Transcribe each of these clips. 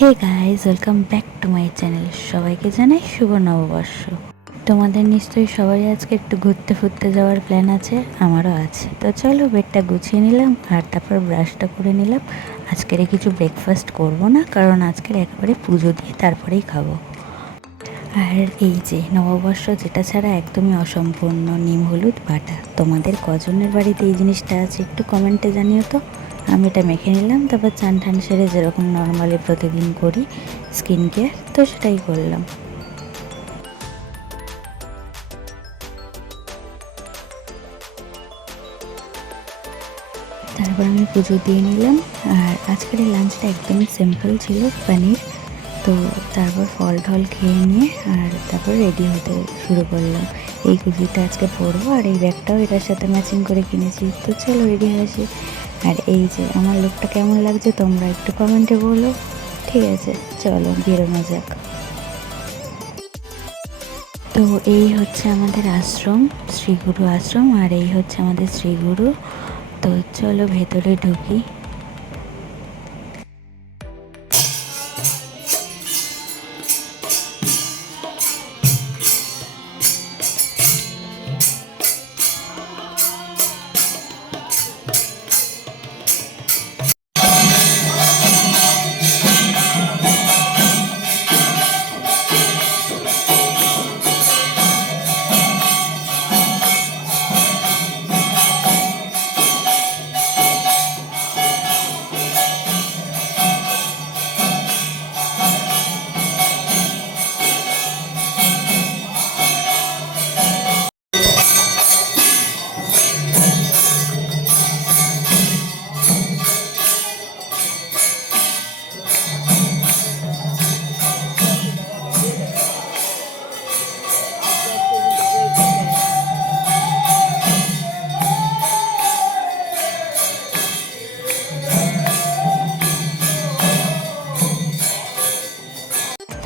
Hey guys, welcome back to my channel. সবাইকে জানাই শুভ নববর্ষ। তোমাদের নিশ্চয়ই সবারই আজকে একটু ঘুরতে ফুরতে যাওয়ার প্ল্যান আছে, আমারও আছে। তো চলো বেডটা গুছিয়ে নিলাম আর তারপর ব্রাশটা করে নিলাম। আজকের কিছু ব্রেকফাস্ট করব না, কারণ আজকের একেবারে পুজো দিয়ে তারপরেই খাবো। আর এই যে নববর্ষ, যেটা ছাড়া একদমই অসম্পূর্ণ, নিম হলুদ বাটা। তোমাদের কজনের বাড়িতে এই জিনিসটা আছে একটু কমেন্টে জানিও তো। আমি এটা মেখে নিলাম, তারপর চান টান সেরে যেরকম নর্মালি প্রতিদিন করি স্কিন কেয়ার, তো সেটাই করলাম। তারপর আমি পুজো দিয়ে নিলাম। আর আজকের এই লাঞ্চটা একদমই সিম্পল ছিল, পনির। তো তারপর ফল টল খেয়ে নিয়ে আর তারপর রেডি হতে শুরু করলাম। এই কুর্তিটা আজকে পরবো আর এই ব্যাগটাও এটার সাথে ম্যাচিং করে কিনেছি। তো চলো রেডি হয়ে আসি। আর এই যে আমার লুকটা কেমন লাগছে তোমরা একটু কমেন্টে বলো। ঠিক আছে, চলো বেরোনো যাক। তো এই হচ্ছে আমাদের আশ্রম, শ্রীগুরু আশ্রম, আর এই হচ্ছে আমাদের শ্রীগুরু। তো চলো ভেতরে ঢুকি।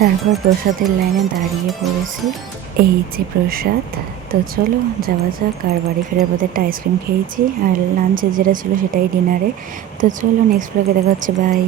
তারপর প্রসাদের লাইনে দাঁড়িয়ে পড়েছি। এই যে প্রসাদ। তো চলো যাওয়া যাক। আর বাড়ি ফেরার পথে একটা আইসক্রিম খেয়েছি, আর লাঞ্চে যেটা ছিল সেটাই ডিনারে। তো চলো নেক্সট ব্লগে দেখা হচ্ছে, বাই।